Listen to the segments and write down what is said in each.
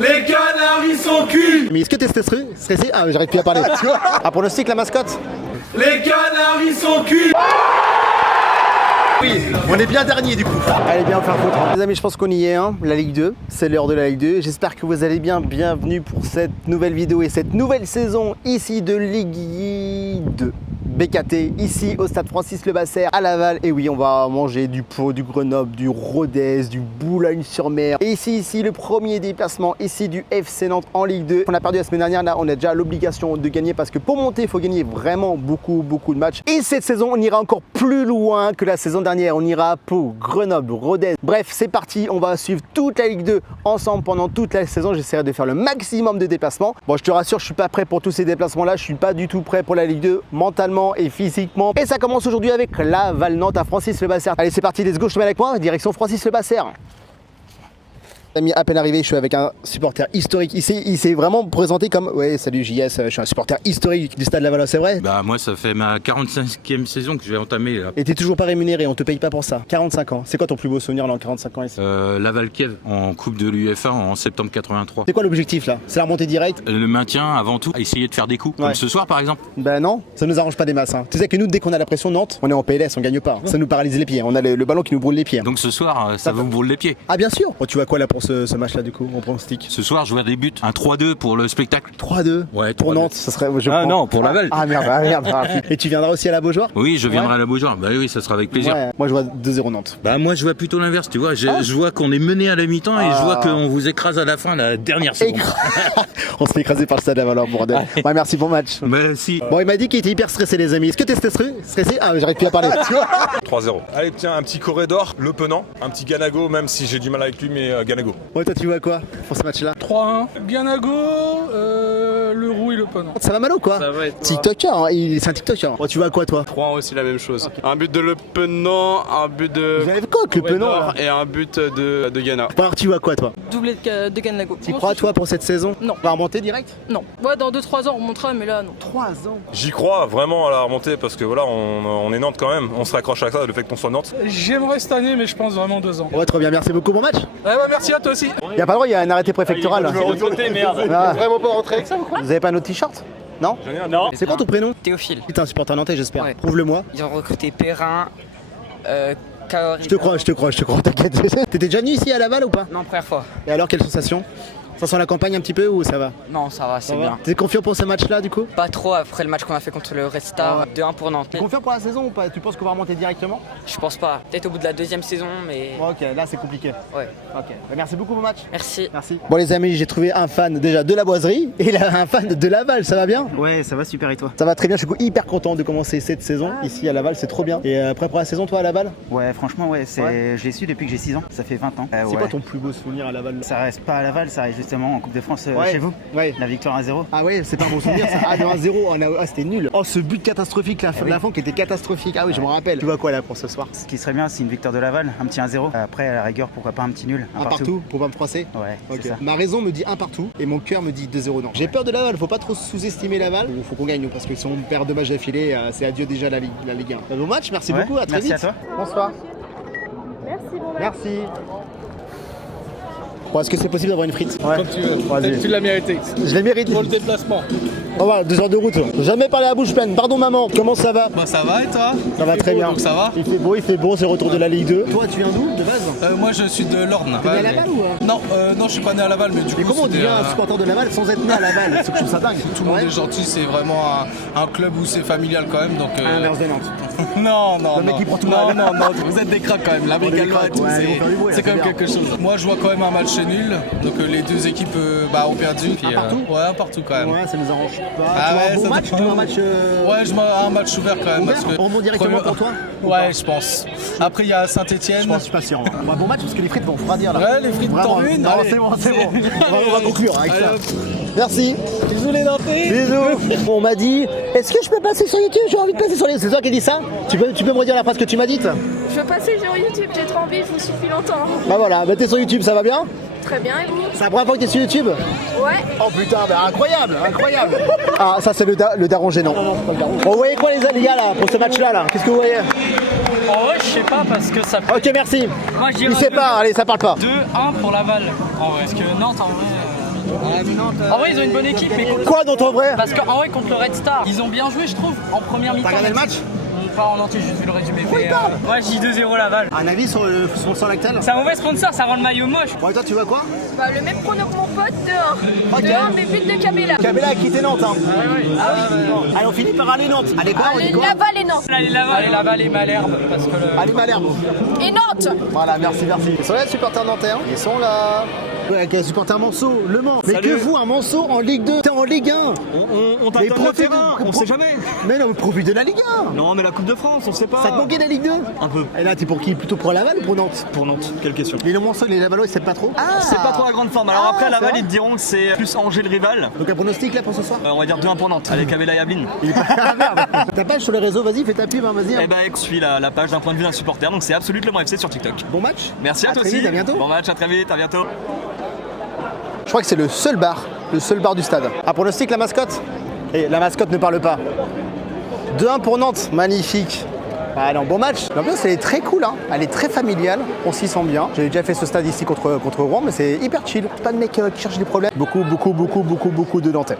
Les canards ils sont culs. Mais est-ce que t'es stressé? Ah, j'arrive plus à parler. Tu vois? Ah, pronostic la mascotte? Les canards ils sont culs. Oui, on est bien dernier du coup. Allez bien faire foutre. Les amis, je pense qu'on y est, hein. La Ligue 2, c'est l'heure de la Ligue 2. J'espère que vous allez bien. Bienvenue pour cette nouvelle vidéo et cette nouvelle saison ici de Ligue 2. BKT, ici au stade Francis-Le-Basser à Laval. Et oui, on va manger du Pau, du Grenoble, du Rodez, du Boulogne-sur-Mer. Et ici, le premier déplacement ici du FC Nantes en Ligue 2. On a perdu la semaine dernière, là on a déjà l'obligation de gagner parce que pour monter, il faut gagner vraiment beaucoup de matchs. Et cette saison, on ira encore plus loin que la saison dernière. On ira à Pau, Grenoble, Rodez. Bref, c'est parti, on va suivre toute la Ligue 2 ensemble pendant toute la saison. J'essaierai de faire le maximum de déplacements. Bon, je te rassure, je suis pas prêt pour tous ces déplacements-là. Je suis pas du tout prêt pour la Ligue 2 mentalement et physiquement. Et ça commence aujourd'hui avec Laval-Nantes à Francis-Le-Basser. Allez, c'est parti, let's go, je te mets avec moi, direction Francis-Le-Basser. À peine arrivé, je suis avec un supporter historique. Il s'est vraiment présenté comme ouais, salut JS, je suis un supporter historique du stade Laval, c'est vrai? Bah moi ça fait ma 45e saison que je vais entamer là. Et t'es toujours pas rémunéré, on te paye pas pour ça. 45 ans. C'est quoi ton plus beau souvenir dans 45 ans ici? Laval-Kiev en Coupe de l'UEFA en septembre 83. C'est quoi l'objectif là? C'est la remontée directe? Le maintien avant tout, essayer de faire des coups. Ouais. Comme ce soir par exemple. Ben non, ça nous arrange pas des masses. Hein. Tu sais que nous, dès qu'on a la pression Nantes, on est en PLS, on gagne pas. Ça nous paralyse les pieds. On a le ballon qui nous brûle les pieds. Donc ce soir, ça vous brûle les pieds. Ah bien sûr. Oh, tu vois quoi là pour ce match là du coup? On pronostic. Ce soir, je vois des buts. Un 3-2 pour le spectacle. 3-2 Ouais, pour 3-2. Nantes, ça serait. Non, pour Laval. Ah merde. Et tu viendras aussi à la Beaujoire? Oui, je viendrai à la Beaujoire. Bah oui, ça sera avec plaisir. Ouais. Moi je vois 2-0 Nantes. Bah moi je vois plutôt l'inverse, tu vois. Je vois qu'on est mené à la mi-temps et je vois qu'on vous écrase à la fin, la dernière seconde. On se fait écraser par le stade Laval, bordel. Ouais, merci pour le match. Bah si. Bon, il m'a dit qu'il était hyper stressé, les amis. Est-ce que t'es stressé? Ah, j'arrive plus à parler. Tu vois? 3-0. Allez, tiens, un petit corridor, Le Penant, un petit Ganago, même si j'ai du mal avec lui, mais Ganago. Ouais, toi, tu vois quoi pour ce match-là? 3-1, Ganago, le Roux et le Penant. Ça va mal ou quoi? Ça va être TikToker, hein, c'est un TikToker. Oh, tu vois quoi, toi? 3 aussi la même chose. Un but de Le Penant, un but de Vous avez quoi que le Penant là? et un but de Ghana. Alors, tu vois quoi, toi? Doublé de Ganago. Tu crois, toi, pour cette saison? Non. On va remonter direct? Non. Ouais, dans 2-3 ans, on montera, mais là, non. 3 ans. J'y crois vraiment à la remontée parce que voilà, on est Nantes quand même. On se raccroche à ça, le fait qu'on soit Nantes. J'aimerais cette année, mais je pense vraiment 2 ans. Ouais, trop bien, merci beaucoup, bon match. Ouais, bah merci à toi aussi. Y'a pas le droit, il y a un arrêté préfectoral. Ah. Vraiment pas rentrer avec ça ou quoi? Vous avez pas un autre t-shirt? Non? Non. C'est quoi ton prénom? Théophile. T'es un supporter nantais, j'espère. Ouais. Prouve-le-moi. Ils ont recruté Perrin, Kaori. Je te crois, t'inquiète. T'étais déjà venu ici à Laval ou pas? Non, première fois. Et alors, quelle sensation? Ça sent la campagne un petit peu ou ça va? Non, ça va, c'est bien. T'es confiant pour ce match-là du coup? Pas trop après le match qu'on a fait contre le Red Star, 2-1 pour Nantes. T'es confiant pour la saison ou pas? Tu penses qu'on va remonter directement? Je pense pas. Peut-être au bout de la 2e saison, mais. Ouais, ok, là c'est compliqué. Ouais. Ok, bah, merci beaucoup mon match. Merci. Merci. Bon les amis, j'ai trouvé un fan déjà de la Boiserie et là un fan de Laval, ça va bien? Ouais, ça va super et toi? Ça va très bien, je suis hyper content de commencer cette saison ici à Laval, c'est trop bien. Et prêt pour la saison toi à Laval? Ouais, franchement, ouais, je l'ai su depuis que j'ai 6 ans, ça fait 20 ans. C'est quoi ton plus beau souvenir à Laval? Ça reste pas à Laval, ça reste justement en Coupe de France chez vous. Ouais. La victoire à 0. Ah ouais, c'est pas un bon souvenir ça. Ah non, 1-0, c'était nul. Oh ce but catastrophique, la fin qui était catastrophique. Ah oui, je me rappelle. Tu vois quoi là pour ce soir? Ce qui serait bien, c'est une victoire de Laval, un petit 1-0. Après, à la rigueur, pourquoi pas un petit nul, Un partout pour pas me froisser? Ouais, ok. c'est ça. Ma raison me dit un partout et mon cœur me dit 2-0 non. J'ai peur de Laval, faut pas trop sous-estimer Laval. Faut qu'on gagne nous parce que si on perd 2 matchs d'affilée, c'est adieu déjà la Ligue 1. Bon match, merci Ouais, beaucoup, à très merci vite. à toi. Bonsoir. Merci. Bon, est-ce que c'est possible d'avoir une frite? Ouais. Comme tu veux. Vas-y. Tu l'as mérité. Je les mérite. Pour le déplacement. Oh voilà, 2 heures de route. Jamais parlé à la bouche pleine. Pardon maman, comment ça va? Bah ça va et toi? Ça va très bien. Donc ça va? Il fait beau, c'est le retour de la Ligue 2. Toi, tu viens d'où de base? Moi je suis de l'Orne. T'es né à Laval ou Non, non je suis pas né à Laval mais du Mais coup comment on c'était, devient un supporter de Laval sans être né à Laval? C'est que je trouve ça dingue. tout le monde est gentil, c'est vraiment un club où c'est familial quand même donc. À l'inverse de Nantes. Non, Le mec qui prend tout non, mal. non, vous êtes des cracks quand même, la est des Brigalois et cracks, tout, ouais, ils vont faire du bruit, c'est là, quand même c'est bien. quelque chose. Moi je vois quand même un match nul, donc les deux équipes ont perdu. Puis, partout ouais, un partout quand même. Ouais, ça nous arrange pas. Ah Tu ouais, vois, un bon ça match, tu veux un match. Ouais, je mets un match ouvert quand même. Ouvert parce que on remonte directement pour toi? Ouais, je pense. Après il y a Saint-Etienne. Je suis pas sûr. Un bon match parce que les frites vont refroidir là. Ouais, les frites Vraiment. t'en une. Non, allez. c'est bon. On va conclure avec ça. Merci. Bisous les Nantais. Bisous. On m'a dit, est-ce que je peux passer sur YouTube? J'ai envie de passer sur YouTube. C'est toi qui dis ça? Tu peux me redire la phrase que tu m'as dite? Je veux passer sur YouTube, j'ai trop envie, je vous suis depuis longtemps. Bah voilà, bah t'es sur YouTube, ça va bien? Très bien, et vous? C'est la première fois que t'es sur YouTube? Ouais. Oh putain, bah incroyable. Ah, ça c'est le daron gênant. Bon, vous voyez quoi les gars là, pour ce match-là là? Qu'est-ce que vous voyez? En vrai, je sais pas parce que ça peut. Ok, merci. Moi, je dirais Il sait pas, allez, ça parle pas. 2-1 pour Laval. En vrai. Parce que Nantes, en vrai. En vrai, ils ont une bonne équipe, mais Quoi dans ton vrai? parce qu'en vrai, contre le Red Star, ils ont bien joué, je trouve, en première mi-temps. T'as regardé le match? Pas en entier, juste vu le résumé. Mais, moi, je dis 2-0 Laval. Un avis sur le sponsor Lactal? C'est un mauvais sponsor, ça rend le maillot moche. Bon, et toi, tu vois quoi? Bah, le même prono que mon pote, 2-1. Ok. 2-1, mais but de Cabella. Cabella a quitté Nantes. Hein. Allez, on finit par aller Nantes. Allez, quoi? On Allez, dit quoi? Laval et Nantes. Allez Laval et Malherbe. Parce que Allez, Malherbe. Et Nantes. Voilà, merci. Ils sont là, les supporters nantais. Hein. Ils sont là. Ouais, avec les supporters Manceau, Le Mans. Mais que vous, un Manceau en Ligue 2? T'es en Ligue 1. On t'attend le terrain, on sait jamais. Mais non, profite de la Ligue 1. Non, mais la Coupe de France, on sait pas. Ça te manquait de la Ligue 2? Un peu. Et là, t'es pour qui? Plutôt pour Laval ou pour Nantes? Pour Nantes, quelle question. Les Manceau et les Lavalois, ils savent pas trop? Ah, C'est pas trop la grande forme. Alors après, c'est Laval, vrai. ils te diront que c'est plus Angers le rival. Donc un pronostic là pour ce soir? On va dire 2-1 pour Nantes, avec Cabella et Ablin. Il est pas... Ah merde. Ta page sur les réseaux, vas-y, fais ta pub, hein, vas-y. Hein. Eh ben, je suis la page d'un point de vue d'un supporter, donc c'est Absolute Le Mans FC sur TikTok. Bon match. Merci à toi très aussi. vite, à bientôt. Bon match, à très vite, à bientôt. Je crois que c'est le seul bar du stade. Un pronostic, la mascotte? Et la mascotte ne parle pas. 2-1 pour Nantes, magnifique. Ah non, bon match. L'ambiance elle est très cool, hein. Elle est très familiale, on s'y sent bien. J'ai déjà fait ce stade ici contre Rouen, mais c'est hyper chill. Pas de mecs qui cherchent des problèmes. Beaucoup de Nantais.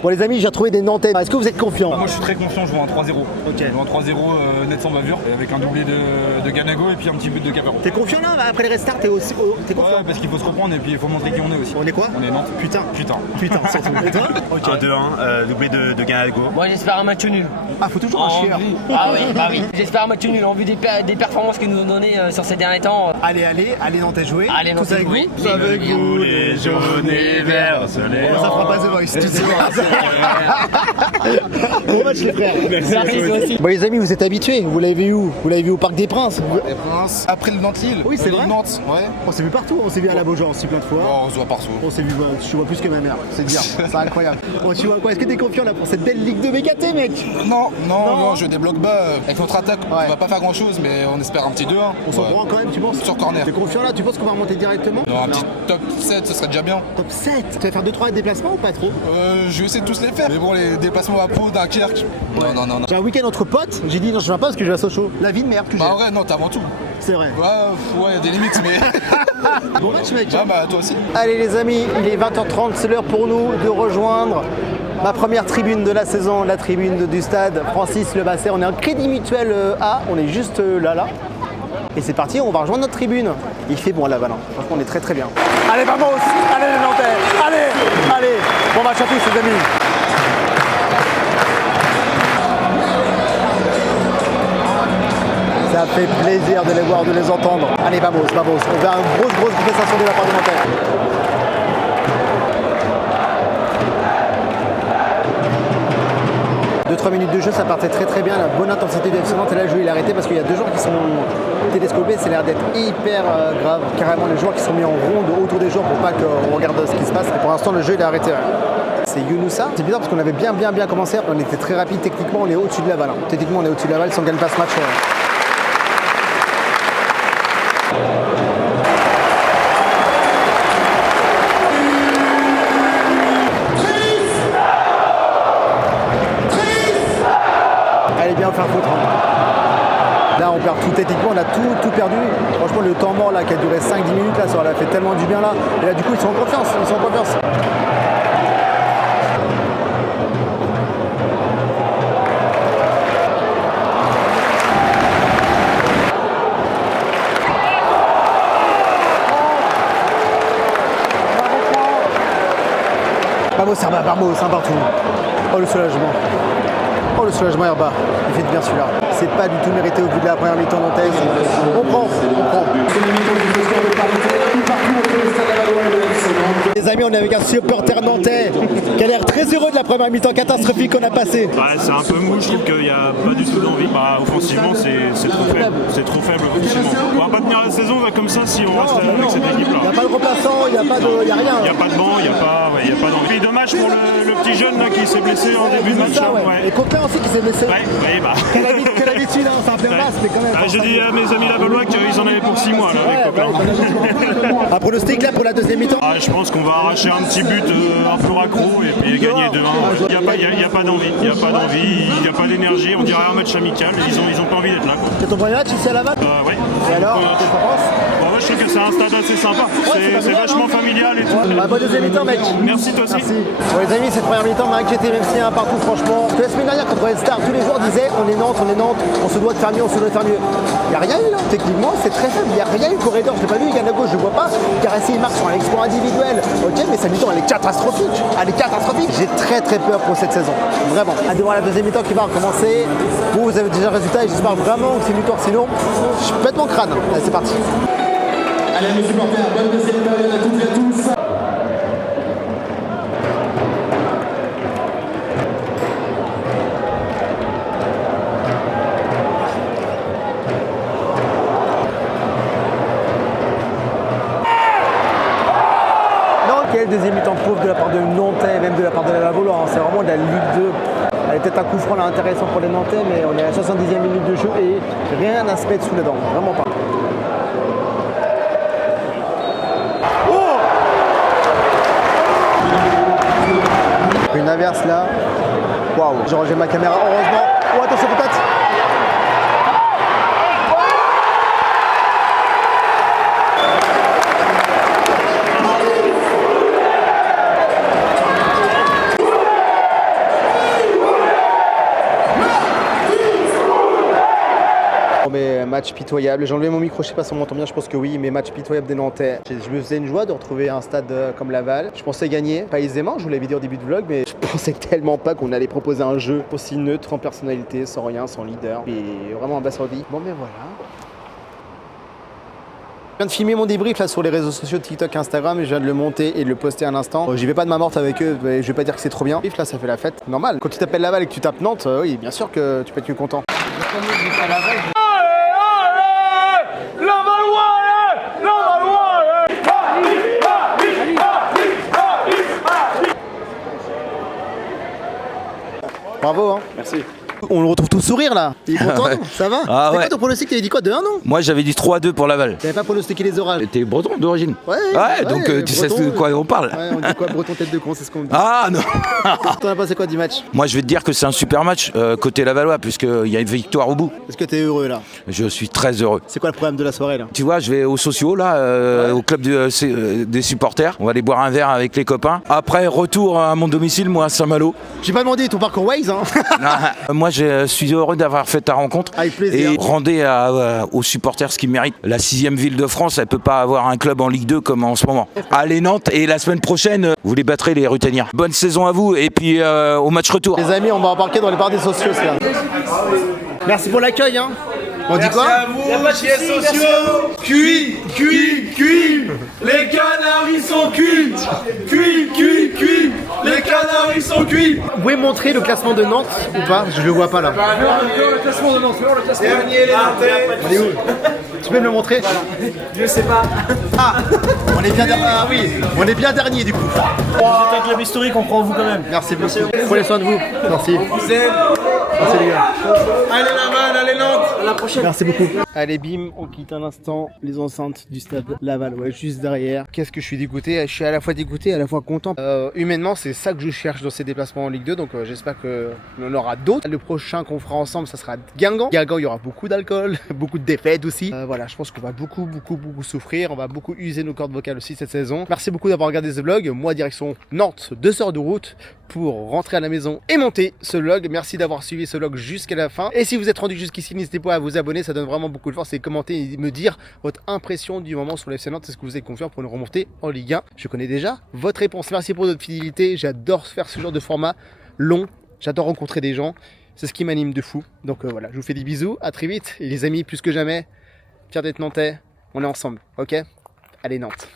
Bon les amis, j'ai retrouvé des Nantais. Est-ce que vous êtes confiants? Moi je suis très confiant, je vois un 3-0. Ok. Je vois un 3-0 net sans bavure, avec un doublé de Ganago et puis un petit but de Capero. T'es confiant là? Après les restarts, t'es aussi t'es confiant? Ouais, parce qu'il faut se reprendre et puis il faut montrer qui on est aussi. On est quoi? On est Nantes. Putain, Putain. surtout. Et toi? Ok. 1-2-1, doublé de Ganago. Moi, j'espère un match nul. Ah, faut toujours un chien. Ah oui, bah oui. J'espère un match nul en vue des performances qu'ils nous ont données sur ces derniers temps. Allez Nantais jouer. Allez, Nantais Tous avec jouer. vous. Tous avec vous. Les jaunes et verts, Bon, ça fera pas The Voice, tu sais. Bon match les frères. Merci, toi aussi. Bon les amis, vous êtes habitués. Vous l'avez vu où? Vous l'avez vu au Parc des Princes? Les Princes, après le Nantes-Lille. Oui, c'est vrai. Nantes, ouais. On s'est vu partout. On s'est vu à la Beaujoire aussi plein de fois. Oh, on se voit partout. On s'est vu, je vois plus que ma mère, c'est dire. C'est incroyable. Bon, tu vois quoi? Est-ce que t'es confiant là pour cette belle Ligue 2 mégaté, mec? Non, je débloque bas. Avec notre attaque, Ouais. on va pas faire grand chose, mais on espère un petit 2-1. On s'en prend quand même, tu penses? Sur corner. T'es confiant là? Tu penses qu'on va remonter directement? Non, un petit top 7, ce serait déjà bien. Top 7. Tu vas faire 2-3 déplacements ou pas trop? Je vais essayer de tous les faire. Mais bon, les déplacements à Pau, Dunkerque. Non. J'ai un week-end entre potes, j'ai dit non je viens pas parce que je vais à Sochaux. La vie de merde que j'ai. Bah ouais, non, t'as avant tout. C'est vrai. Ouais, y a des limites, mais. Bon match mec. Bah toi aussi. Allez les amis, il est 20h30, c'est l'heure pour nous de rejoindre ma première tribune de la saison, la tribune du stade Francis Le Basset. On est en Crédit Mutuel A, on est juste là. Et c'est parti, on va rejoindre notre tribune. Il fait bon à Laval, hein. Franchement on est très bien. Allez vamos, allez les Nantais, allez. Bon match à tous les amis. Ça fait plaisir de les voir, de les entendre. Allez, vamos. On va une grosse prestation de la part des Nantais. Deux, 3 minutes de jeu, ça partait très bien. La bonne intensité du FC Nantes. Et là, le jeu il est arrêté parce qu'il y a deux joueurs qui sont télescopés. C'est l'air d'être hyper grave. Carrément, les joueurs qui sont mis en ronde autour des joueurs pour pas qu'on regarde ce qui se passe. Et pour l'instant, le jeu il est arrêté. C'est Younoussa. C'est bizarre parce qu'on avait bien commencé. On était très rapide techniquement. On est au-dessus de Laval. Hein. Techniquement, on est au-dessus de Laval. Si on gagne pas ce match. Elle est bien faire foutre. Là on perd tout techniquement, on a tout perdu. Franchement le temps mort là qui a duré 5-10 minutes là, ça leur a fait tellement du bien là. Et là du coup ils sont en confiance, Vamos, un partout. Oh le soulagement Herba, il fait de bien celui-là. C'est pas du tout mérité au vu de la première mi-temps nantaise. On prend. Les amis, on est avec un supporter nantais qui a l'air très heureux de la première mi-temps catastrophique qu'on a passée. C'est un peu mou, je trouve qu'il n'y a pas du tout d'envie. Offensivement, c'est trop faible. C'est trop faible offensivement. On va pas tenir la saison comme ça si on reste avec cette équipe-là. Il n'y a pas de remplaçant, il n'y a rien. Il n'y a pas de banc, il n'y a pas d'envie. Puis dommage pour le petit jeune là, qui s'est blessé en début de match. Ça, ouais. Et Coquelin aussi qui s'est blessé. Quelle habitude, hein, c'est un peu place, mais quand même. J'ai dit à mes amis Lavallois qu'ils en avaient pour 6 mois là, avec Coquelin. Un pronostic là pour la deuxième mi-temps? Je pense qu'on va arracher un petit but un peu raccro et puis gagner 2-1. Il n'y a pas d'envie, il n'y a pas d'énergie, on dirait un match amical, ils ont pas envie d'être là. C'est ton premier match ici à Laval? Ouais. Et alors, qu'est-ce que t'en penses? Moi je trouve que c'est un stade assez sympa. C'est vachement familial et tout. Bonne deuxième mi-temps, mec. Merci toi aussi. Merci. Bon, les amis, cette première mi-temps m'a inquiété, même s'il y a un partout, franchement. La semaine dernière, contre Red Star, tous les joueurs disaient on est Nantes, on se doit de faire mieux, on se doit de faire mieux. Il n'y a rien eu là. Techniquement, c'est très faible. Il n'y a rien eu. Corridor, je l'ai pas vu. Ganago, je ne vois pas. Caressé, il marque sur un exploit individuel. Ok, mais sa mi-temps, elle est catastrophique. Elle est catastrophique. J'ai très peur pour cette saison. Vraiment. À devoir la deuxième mi-temps qui va recommencer. Vous avez déjà le résultat et j'espère vraiment que c'est une victoire. Sinon, je pète mon crâne. Allez, c'est parti. Allez, mes supporters, bonne deuxième période à toutes et à tous. Quelle deuxième mi-temps pauvre de la part de Nantais, même de la part de la Laval, hein. C'est vraiment de la Ligue 2. Elle est peut-être un coup franc là, intéressant pour les Nantais, mais on est à la 70e minute de jeu et rien à se mettre sous les dents, vraiment pas. Oh, une inverse là. Waouh, j'ai rangé ma caméra, heureusement. Oh, attention peut-être. Mais match pitoyable, j'ai enlevé mon micro, je sais pas si on m'entend bien, je pense que oui, mais match pitoyable des Nantais. Je me faisais une joie de retrouver un stade comme Laval. Je pensais gagner, pas aisément, je vous l'avais dit au début de vlog, mais je pensais tellement pas qu'on allait proposer un jeu aussi neutre en personnalité, sans rien, sans leader, et vraiment abasourdi. Bon mais voilà. Je viens de filmer mon débrief là sur les réseaux sociaux TikTok, Instagram, et je viens de le monter et de le poster à l'instant. J'y vais pas de ma morte avec eux, mais je vais pas dire que c'est trop bien. Là ça fait la fête, normal. Quand tu t'appelles Laval et que tu tapes Nantes, oui bien sûr que tu peux être que content. Bravo, hein. Merci. On le retrouve tout sourire là. Il est content, non ça va. Ah, c'est ouais. quoi ton pronostic? T'avais dit quoi, 2-1 non? Moi j'avais dit 3-2 pour Laval. T'avais pas pronostiqué les orages? T'es breton d'origine? Ouais, donc tu sais breton, de quoi on parle. Ouais, on dit quoi, breton tête de con, c'est ce qu'on dit. Ah non. T'en as pensé quoi du match? Moi je vais te dire que c'est un super match côté Lavallois puisqu'il y a une victoire au bout. Est-ce que t'es heureux là? Je suis très heureux. C'est quoi le programme de la soirée là? Tu vois, je vais aux sociaux là, au club des supporters. On va aller boire un verre avec les copains. Après, retour à mon domicile, moi à Saint-Malo. J'ai pas demandé ton parcours Waze hein. Moi je suis heureux d'avoir fait ta rencontre. Avec plaisir. Et rendez aux supporters ce qu'ils méritent. La 6e ville de France, elle peut pas avoir un club en Ligue 2 comme en ce moment. Allez Nantes, et la semaine prochaine, vous les battrez les Ruthéniens. Bonne saison à vous et puis au match retour. Les amis, on va embarquer dans les bars des sociaux là. Merci pour l'accueil hein. On dit quoi? Merci à vous, chiens sociaux. Cuit. Les canaris sont cuits. Cuits. Les canaris sont cuits. Vous pouvez montrer le classement de Nantes ou pas? Je le vois pas là. Le classement de Nantes, le classement. Dernier les Nantais. On est où? Tu peux me le montrer? Je sais pas. Ah, on est bien ah oui, on est bien dernier du coup. C'est un club historique, on croit en vous quand même. Merci beaucoup. Prenez soin de vous. Merci. Merci les gars. Allez Laval, allez Nantes. À la prochaine. Merci beaucoup. Allez bim, on quitte un instant les enceintes du stade Laval, ouais, juste derrière. Qu'est-ce que je suis dégoûté? Je suis à la fois dégoûté et à la fois content. Humainement, c'est ça que je cherche dans ces déplacements en Ligue 2, donc j'espère qu'on en aura d'autres. Le prochain qu'on fera ensemble, ça sera Guingamp. Guingamp, il y aura beaucoup d'alcool, beaucoup de défaites aussi. Voilà, je pense qu'on va beaucoup souffrir, on va beaucoup user nos cordes vocales aussi cette saison. Merci beaucoup d'avoir regardé ce vlog. Moi, direction Nantes, 2 heures de route pour rentrer à la maison et monter ce vlog. Merci d'avoir suivi ce vlog jusqu'à la fin. Et si vous êtes rendu jusqu'ici, n'hésitez pas à vous abonner, ça donne vraiment beaucoup de force, et commenter et me dire votre impression du moment sur le FC Nantes. Est-ce que vous êtes confiant pour nous remonter en Ligue 1? Je connais déjà votre réponse. Merci pour votre fidélité. J'adore faire ce genre de format long. J'adore rencontrer des gens. C'est ce qui m'anime de fou. Donc voilà, je vous fais des bisous. À très vite. Et les amis, plus que jamais, fier d'être Nantais. On est ensemble, ok? Allez Nantes.